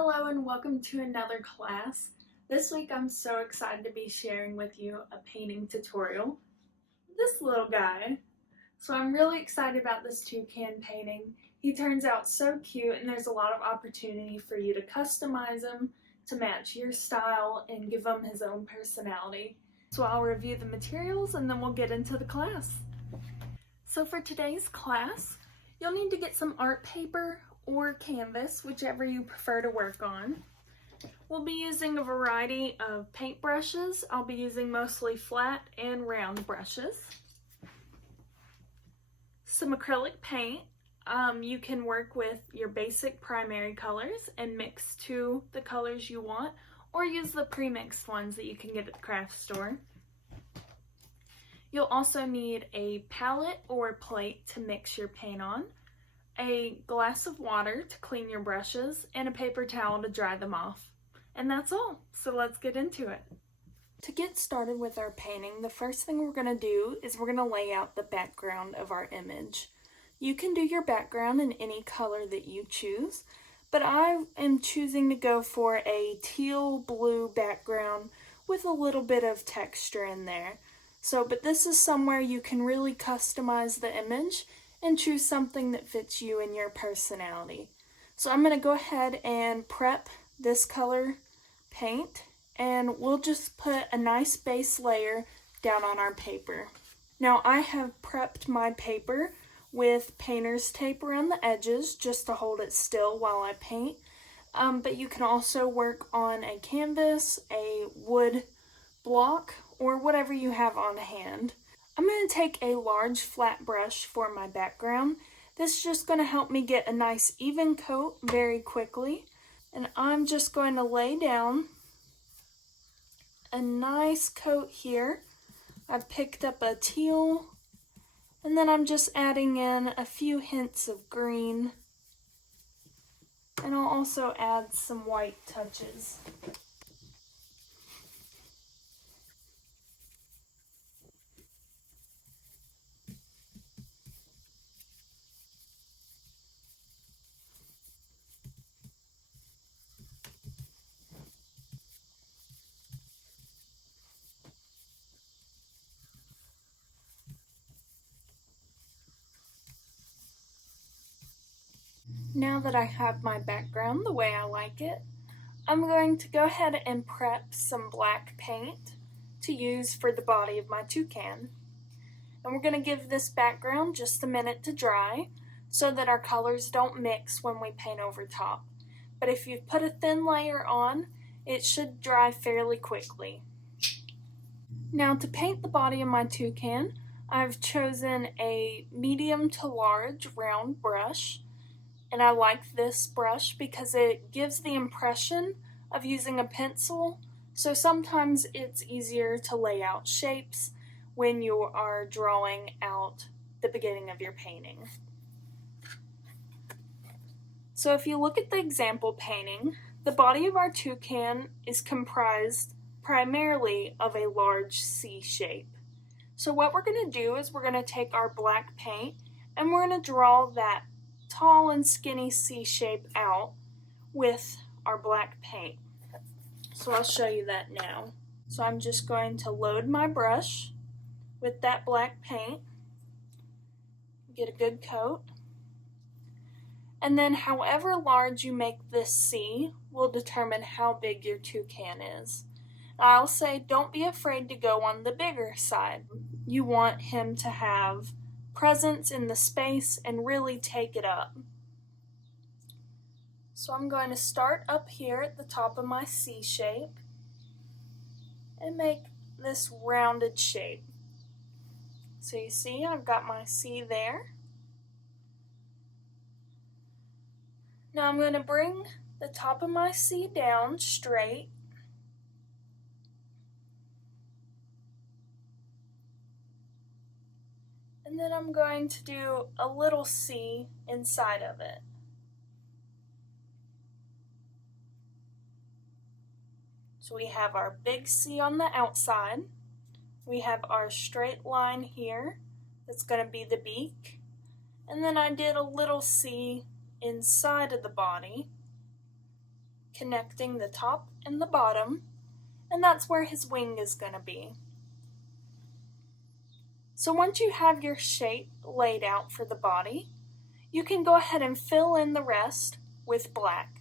Hello and welcome to another class. This week I'm so excited to be sharing with you a painting tutorial. This little guy. So I'm really excited about this toucan painting. He turns out so cute and there's a lot of opportunity for you to customize him to match your style and give him his own personality. So I'll review the materials and then we'll get into the class. So for today's class, you'll need to get some art paper or canvas, whichever you prefer to work on. We'll be using a variety of paintbrushes. I'll be using mostly flat and round brushes. Some acrylic paint. You can work with your basic primary colors and mix to the colors you want, or use the pre-mixed ones that you can get at the craft store. You'll also need a palette or plate to mix your paint on, a glass of water to clean your brushes, and a paper towel to dry them off. And that's all, so let's get into it. To get started with our painting, the first thing we're going to do is we're going to lay out the background of our image. You can do your background in any color that you choose, but I am choosing to go for a teal blue background with a little bit of texture in there. But this is somewhere you can really customize the image and choose something that fits you and your personality. So I'm going to go ahead and prep this color paint, and we'll just put a nice base layer down on our paper. Now I have prepped my paper with painter's tape around the edges just to hold it still while I paint, but you can also work on a canvas, a wood block, or whatever you have on hand. I'm going to take a large flat brush for my background. This is just going to help me get a nice even coat very quickly. And I'm just going to lay down a nice coat here. I've picked up a teal, and then I'm just adding in a few hints of green. And I'll also add some white touches. Now that I have my background the way I like it, I'm going to go ahead and prep some black paint to use for the body of my toucan. And we're going to give this background just a minute to dry so that our colors don't mix when we paint over top. But if you've put a thin layer on, it should dry fairly quickly. Now to paint the body of my toucan, I've chosen a medium to large round brush. And I like this brush because it gives the impression of using a pencil, so sometimes it's easier to lay out shapes when you are drawing out the beginning of your painting. So if you look at the example painting, the body of our toucan is comprised primarily of a large C shape. So what we're going to do is we're going to take our black paint and we're going to draw that tall and skinny C shape out with our black paint. So I'll show you that now. So I'm just going to load my brush with that black paint, get a good coat, and then however large you make this C will determine how big your toucan is. I'll say don't be afraid to go on the bigger side. You want him to have presence in the space and really take it up. So I'm going to start up here at the top of my C shape and make this rounded shape. So you see I've got my C there. Now I'm going to bring the top of my C down straight. And then I'm going to do a little C inside of it. So we have our big C on the outside. We have our straight line here. That's going to be the beak. And then I did a little C inside of the body, connecting the top and the bottom, and that's where his wing is going to be. So once you have your shape laid out for the body, you can go ahead and fill in the rest with black.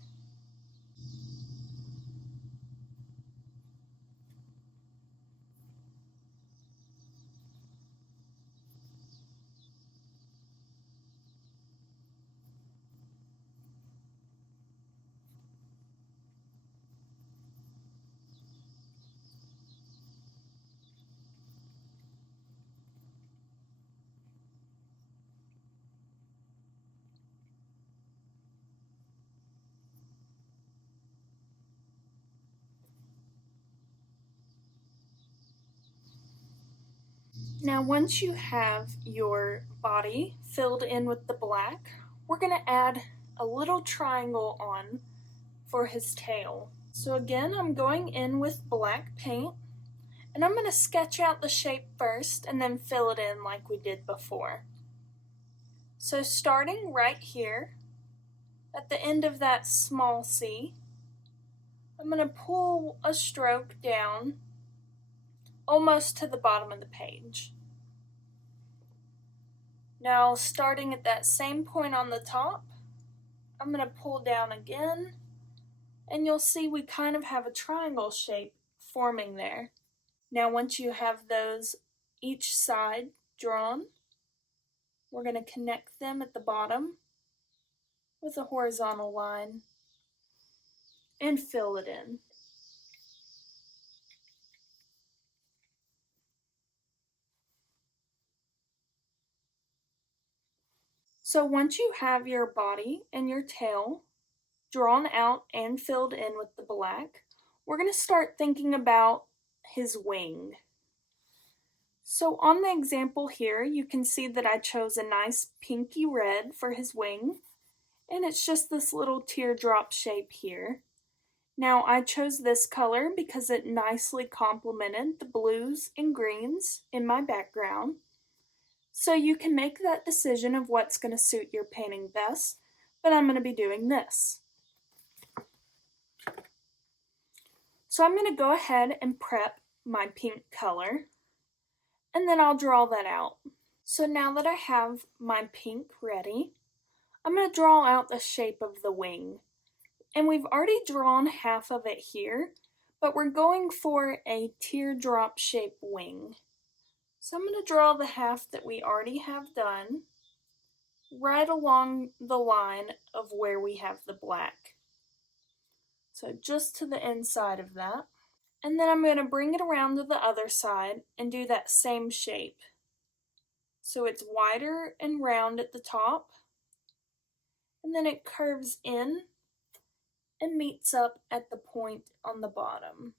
Now once you have your body filled in with the black, we're going to add a little triangle on for his tail. So again, I'm going in with black paint, and I'm going to sketch out the shape first and then fill it in like we did before. So starting right here at the end of that small C, I'm going to pull a stroke down almost to the bottom of the page. Now starting at that same point on the top, I'm going to pull down again, and you'll see we kind of have a triangle shape forming there. Now once you have those each side drawn, we're going to connect them at the bottom with a horizontal line and fill it in. So once you have your body and your tail drawn out and filled in with the black, we're going to start thinking about his wing. So on the example here, you can see that I chose a nice pinky red for his wing, and it's just this little teardrop shape here. Now I chose this color because it nicely complemented the blues and greens in my background. So you can make that decision of what's going to suit your painting best, but I'm going to be doing this. So I'm going to go ahead and prep my pink color, and then I'll draw that out. So now that I have my pink ready, I'm going to draw out the shape of the wing. And we've already drawn half of it here, but we're going for a teardrop shaped wing. So I'm going to draw the half that we already have done right along the line of where we have the black. So just to the inside of that. And then I'm going to bring it around to the other side and do that same shape. So it's wider and round at the top, and then it curves in and meets up at the point on the bottom.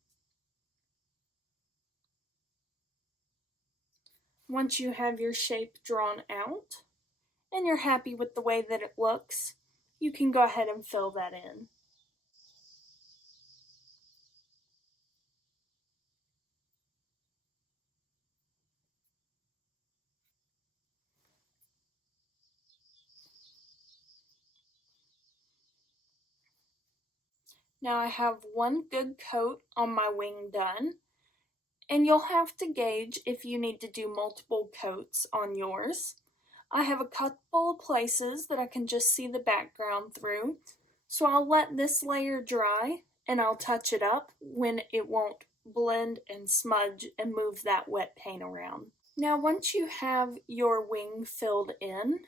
Once you have your shape drawn out and you're happy with the way that it looks, you can go ahead and fill that in. Now I have one good coat on my wing done, and you'll have to gauge if you need to do multiple coats on yours. I have a couple of places that I can just see the background through, so I'll let this layer dry and I'll touch it up when it won't blend and smudge and move that wet paint around. Now once you have your wing filled in,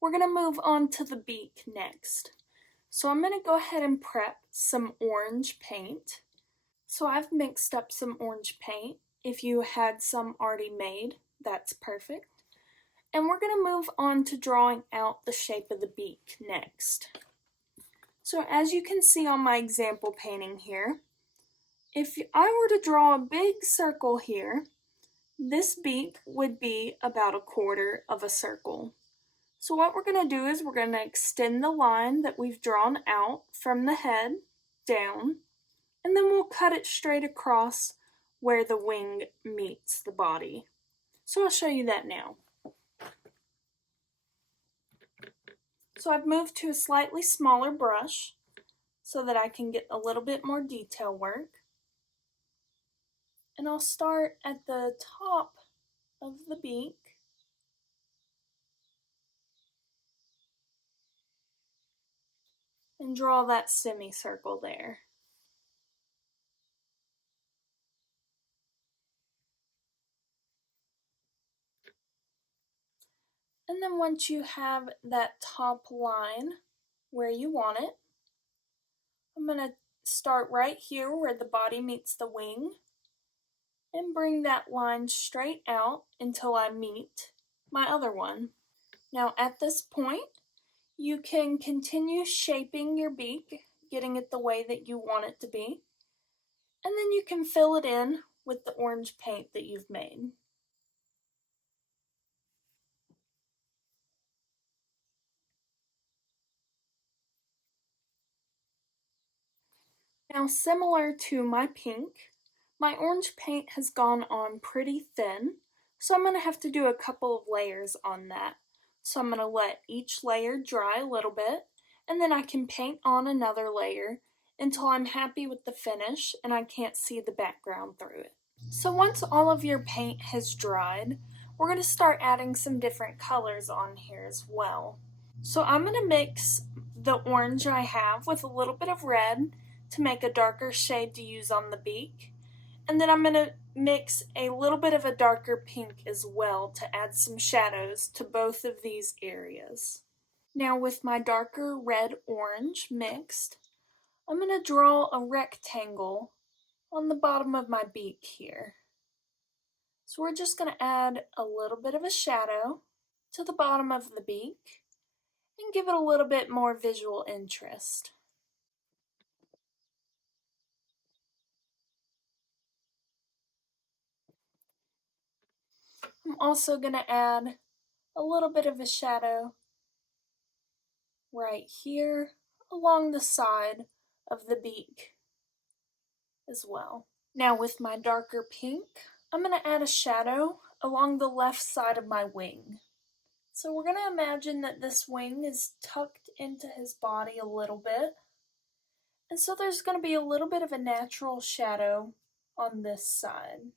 we're going to move on to the beak next. So I'm going to go ahead and prep some orange paint. So I've mixed up some orange paint. If you had some already made, that's perfect. And we're going to move on to drawing out the shape of the beak next. So as you can see on my example painting here, if I were to draw a big circle here, this beak would be about 1/4 of a circle. So what we're going to do is we're going to extend the line that we've drawn out from the head down, and then we'll cut it straight across where the wing meets the body. So I'll show you that now. So I've moved to a slightly smaller brush, so that I can get a little bit more detail work. And I'll start at the top of the beak. And draw that semicircle there. And then once you have that top line where you want it, I'm going to start right here where the body meets the wing and bring that line straight out until I meet my other one. Now at this point, you can continue shaping your beak, getting it the way that you want it to be, and then you can fill it in with the orange paint that you've made. Now, similar to my pink, my orange paint has gone on pretty thin, so I'm going to have to do a couple of layers on that. So I'm going to let each layer dry a little bit, and then I can paint on another layer until I'm happy with the finish and I can't see the background through it. So once all of your paint has dried, we're going to start adding some different colors on here as well. So I'm going to mix the orange I have with a little bit of red to make a darker shade to use on the beak. And then I'm going to mix a little bit of a darker pink as well to add some shadows to both of these areas. Now with my darker red-orange mixed, I'm going to draw a rectangle on the bottom of my beak here. So we're just going to add a little bit of a shadow to the bottom of the beak and give it a little bit more visual interest. I'm also going to add a little bit of a shadow right here along the side of the beak as well. Now with my darker pink, I'm going to add a shadow along the left side of my wing. So we're going to imagine that this wing is tucked into his body a little bit. And so there's going to be a little bit of a natural shadow on this side.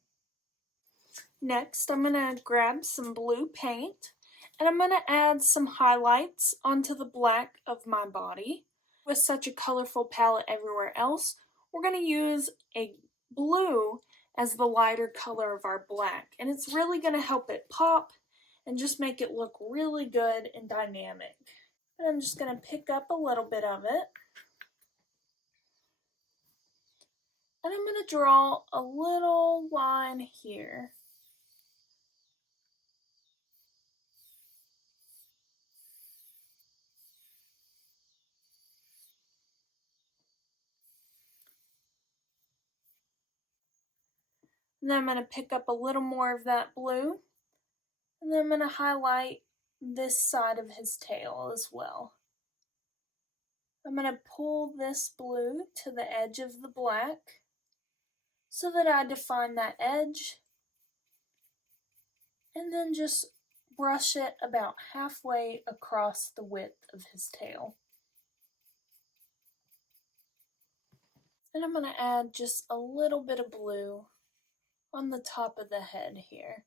Next, I'm going to grab some blue paint and I'm going to add some highlights onto the black of my body. With such a colorful palette everywhere else, we're going to use a blue as the lighter color of our black, and it's really going to help it pop and just make it look really good and dynamic. And I'm just going to pick up a little bit of it, and I'm going to draw a little line here. And then I'm going to pick up a little more of that blue, and then I'm going to highlight this side of his tail as well. I'm going to pull this blue to the edge of the black so that I define that edge, and then just brush it about halfway across the width of his tail. And I'm going to add just a little bit of blue on the top of the head here.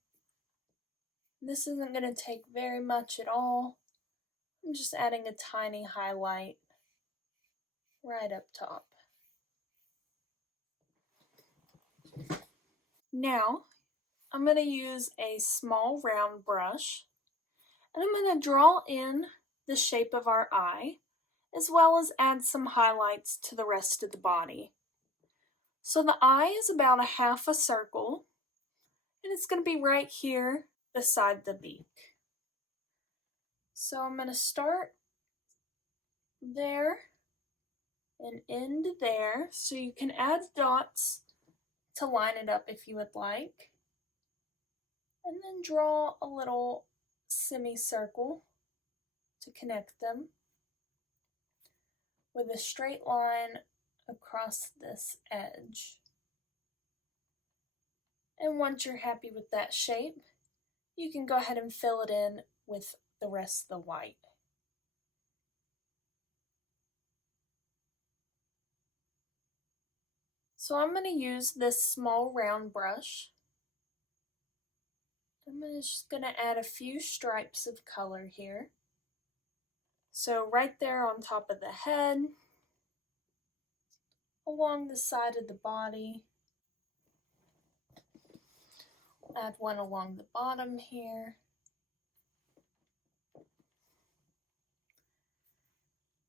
This isn't going to take very much at all. I'm just adding a tiny highlight right up top. Now, I'm going to use a small round brush, and I'm going to draw in the shape of our eye, as well as add some highlights to the rest of the body. So the eye is about a half a circle, and it's going to be right here beside the beak. So I'm going to start there and end there, so you can add dots to line it up if you would like. And then draw a little semicircle to connect them with a straight line across this edge. And once you're happy with that shape, you can go ahead and fill it in with the rest of the white. So I'm going to use this small round brush. I'm just going to add a few stripes of color here. So right there on top of the head, along the side of the body, add one along the bottom here.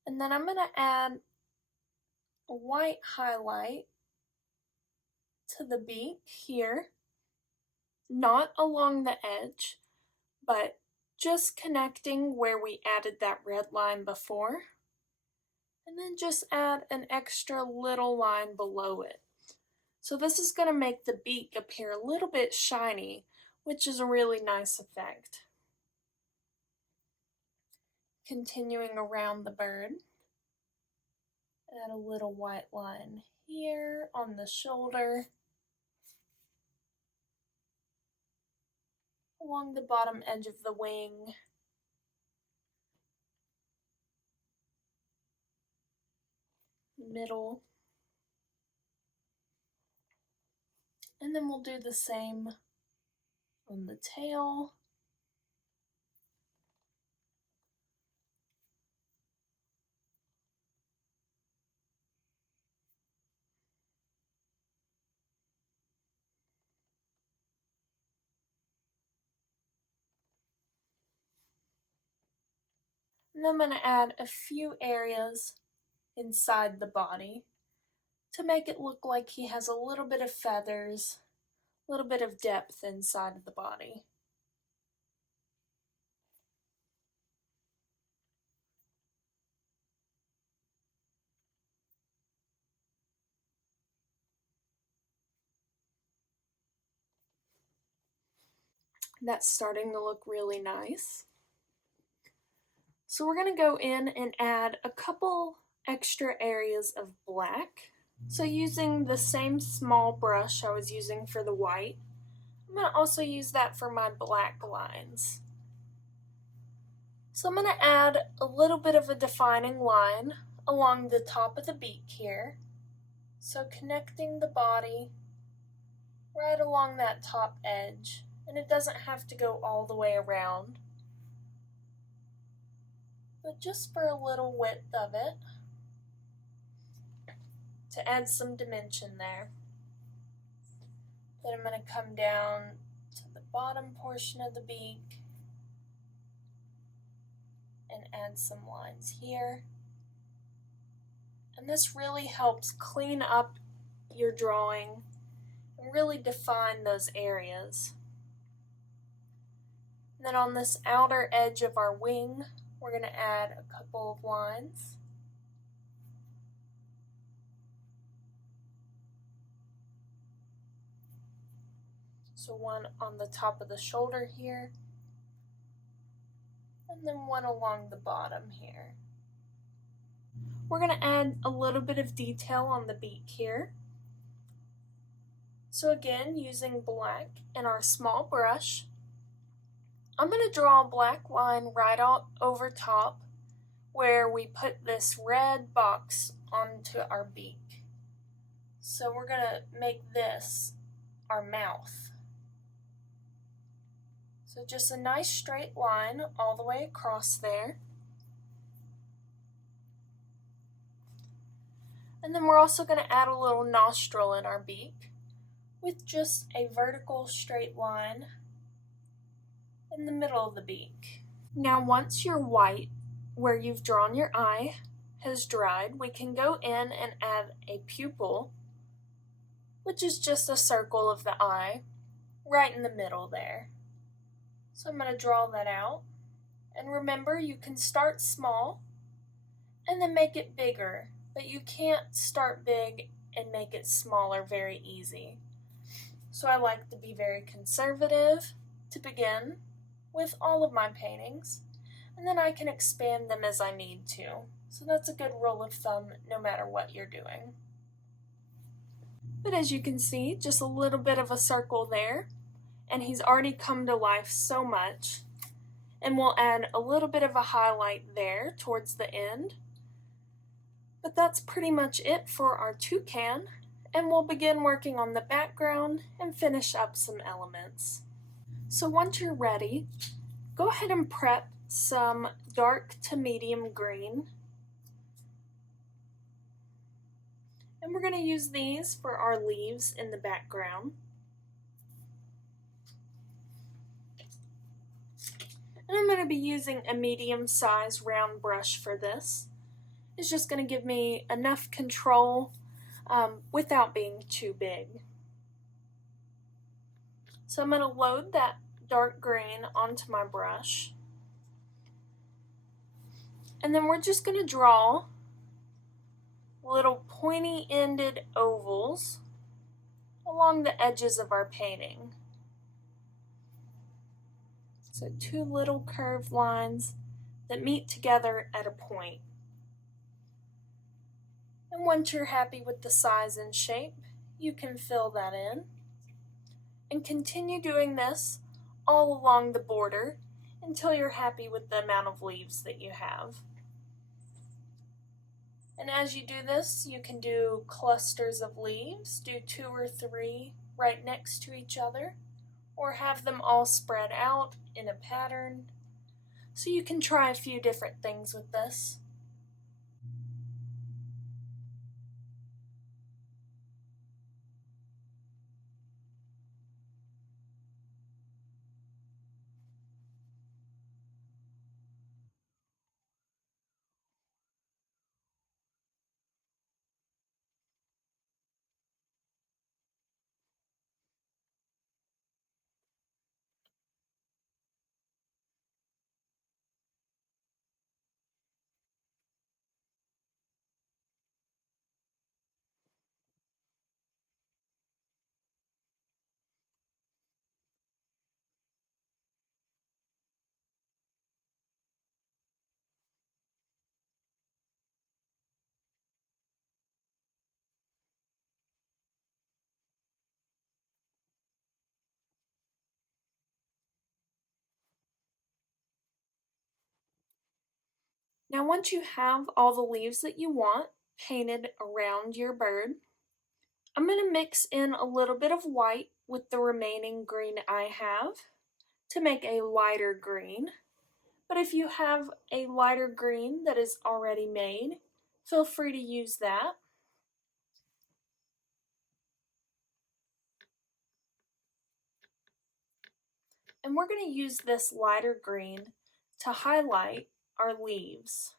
And then I'm going to add a white highlight to the beak here, not along the edge, but just connecting where we added that red line before. And then just add an extra little line below it. So this is going to make the beak appear a little bit shiny, which is a really nice effect. Continuing around the bird, add a little white line here on the shoulder, along the bottom edge of the wing, middle, and then we'll do the same on the tail. And I'm going to add a few areas inside the body to make it look like he has a little bit of feathers, a little bit of depth inside of the body. That's starting to look really nice. So we're going to go in and add a couple extra areas of black. So using the same small brush I was using for the white, I'm going to also use that for my black lines. So I'm going to add a little bit of a defining line along the top of the beak here. So connecting the body right along that top edge, and it doesn't have to go all the way around, but just for a little width of it to add some dimension there. Then I'm going to come down to the bottom portion of the beak and add some lines here. And this really helps clean up your drawing and really define those areas. And then on this outer edge of our wing, we're going to add a couple of lines. So one on the top of the shoulder here, and then one along the bottom here. We're going to add a little bit of detail on the beak here. So again, using black and our small brush, I'm going to draw a black line right out over top where we put this red box onto our beak. So we're going to make this our mouth. So just a nice straight line all the way across there. And then we're also going to add a little nostril in our beak with just a vertical straight line in the middle of the beak. Now once your white, where you've drawn your eye, has dried, we can go in and add a pupil, which is just a circle of the eye, right in the middle there. So I'm going to draw that out. And remember, you can start small and then make it bigger, but you can't start big and make it smaller very easy. So I like to be very conservative to begin with all of my paintings, and then I can expand them as I need to. So that's a good rule of thumb no matter what you're doing. But as you can see, just a little bit of a circle there, and he's already come to life so much. And we'll add a little bit of a highlight there towards the end. But that's pretty much it for our toucan, And we'll begin working on the background and finish up some elements. So once you're ready, go ahead and prep some dark to medium green. And we're going to use these for our leaves in the background. And I'm going to be using a medium-sized round brush for this. It's just going to give me enough control without being too big. So I'm going to load that dark green onto my brush. And then we're just going to draw little pointy-ended ovals along the edges of our painting. So 2 little curved lines that meet together at a point. And once you're happy with the size and shape, you can fill that in. And continue doing this all along the border until you're happy with the amount of leaves that you have. And as you do this, you can do clusters of leaves, do 2 or 3 right next to each other, or have them all spread out in a pattern. So you can try a few different things with this. Now once you have all the leaves that you want painted around your bird, I'm going to mix in a little bit of white with the remaining green I have to make a lighter green. But if you have a lighter green that is already made, feel free to use that. And we're going to use this lighter green to highlight our leaves.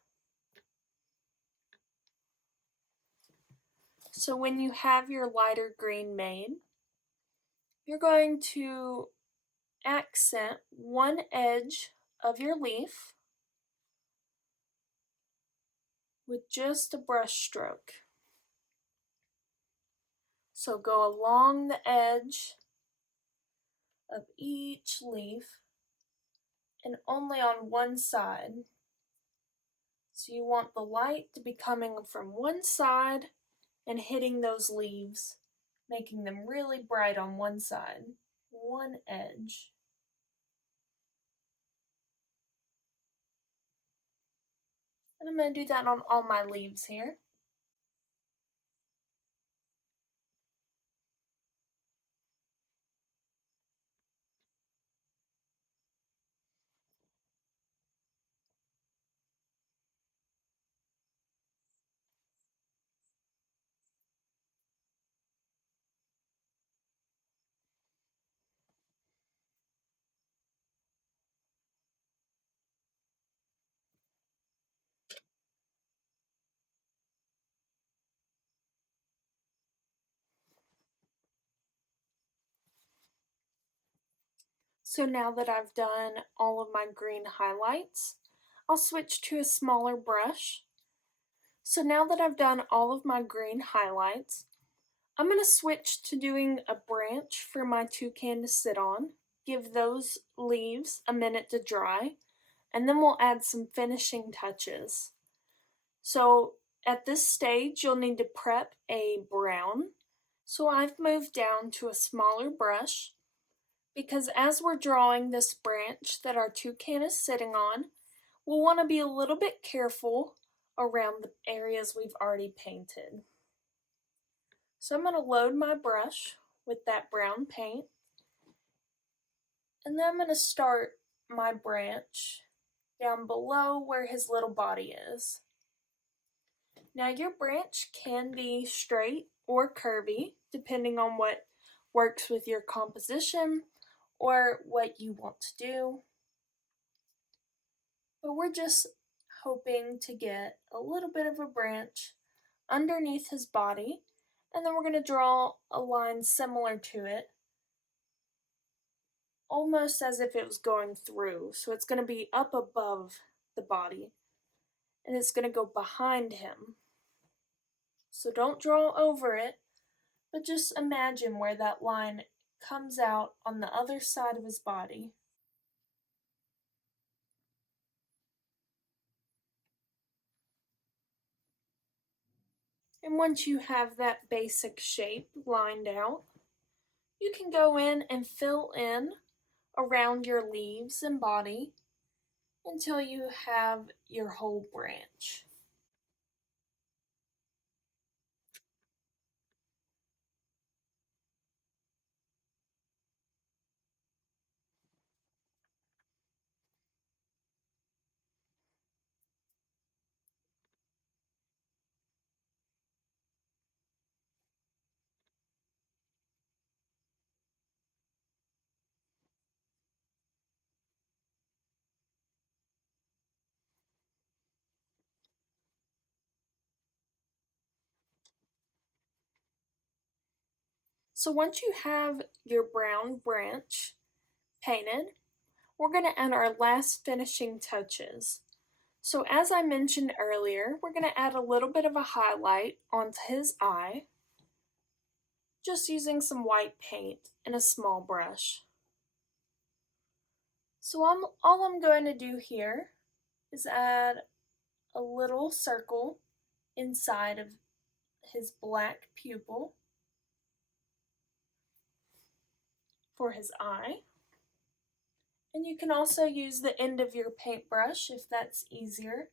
So when you have your lighter green made, you're going to accent one edge of your leaf with just a brush stroke. So go along the edge of each leaf and only on one side. So you want the light to be coming from one side and hitting those leaves, making them really bright on one side, one edge. And I'm going to do that on all my leaves here. So now that I've done all of my green highlights, I'll switch to a smaller brush. So now that I've done all of my green highlights, I'm going to switch to doing a branch for my toucan to sit on, give those leaves a minute to dry, and then we'll add some finishing touches. So at this stage, you'll need to prep a brown. So I've moved down to a smaller brush because as we're drawing this branch that our toucan is sitting on, we'll want to be a little bit careful around the areas we've already painted. So I'm going to load my brush with that brown paint, and then I'm going to start my branch down below where his little body is. Now your branch can be straight or curvy, depending on what works with your composition or what you want to do. But we're just hoping to get a little bit of a branch underneath his body, and then we're going to draw a line similar to it, almost as if it was going through. So it's going to be up above the body, and it's going to go behind him. So don't draw over it, but just imagine where that line comes out on the other side of his body. And once you have that basic shape lined out, you can go in and fill in around your leaves and body until you have your whole branch. So once you have your brown branch painted, we're going to add our last finishing touches. So as I mentioned earlier, we're going to add a little bit of a highlight onto his eye, just using some white paint and a small brush. So all I'm going to do here is add a little circle inside of his black pupil for his eye. And you can also use the end of your paintbrush if that's easier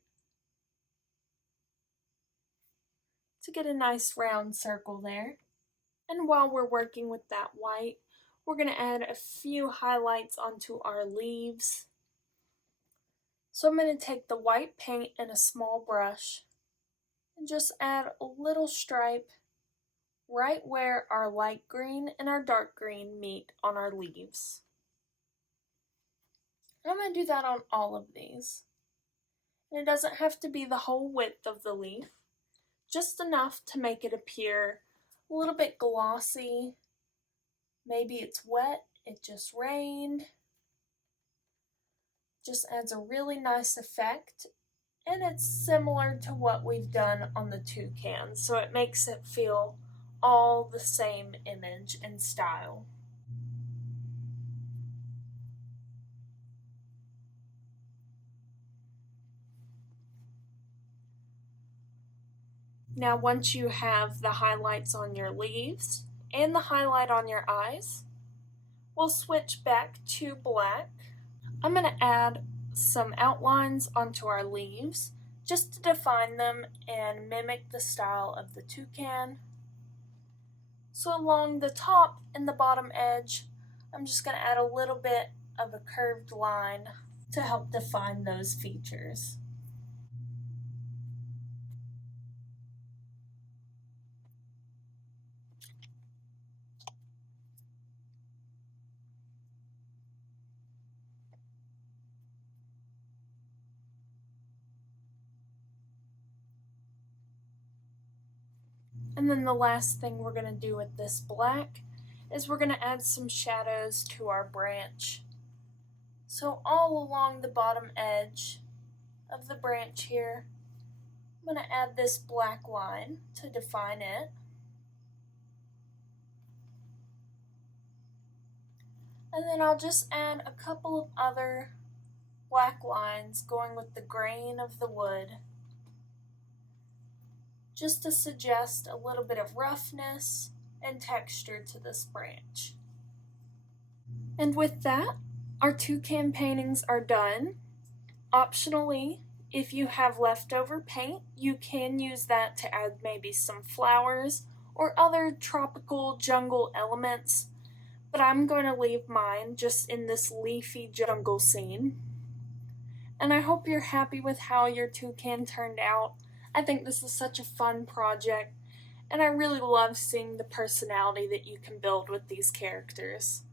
to get a nice round circle there. And while we're working with that white, we're going to add a few highlights onto our leaves. So I'm going to take the white paint and a small brush and just add a little stripe right where our light green and our dark green meet on our leaves. I'm going to do that on all of these. And it doesn't have to be the whole width of the leaf, just enough to make it appear a little bit glossy. Maybe it's wet, it just rained. Just adds a really nice effect, and it's similar to what we've done on the Toucan, so it makes it feel all the same image and style. Now once you have the highlights on your leaves and the highlight on your eyes, we'll switch back to black. I'm going to add some outlines onto our leaves just to define them and mimic the style of the Toucan. So along the top and the bottom edge, I'm just going to add a little bit of a curved line to help define those features. And then the last thing we're going to do with this black is we're going to add some shadows to our branch. So all along the bottom edge of the branch here, I'm going to add this black line to define it. And then I'll just add a couple of other black lines going with the grain of the wood, just to suggest a little bit of roughness and texture to this branch. And with that, our Toucan paintings are done. Optionally, if you have leftover paint, you can use that to add maybe some flowers or other tropical jungle elements, but I'm going to leave mine just in this leafy jungle scene. And I hope you're happy with how your toucan turned out. I think this is such a fun project, and I really love seeing the personality that you can build with these characters.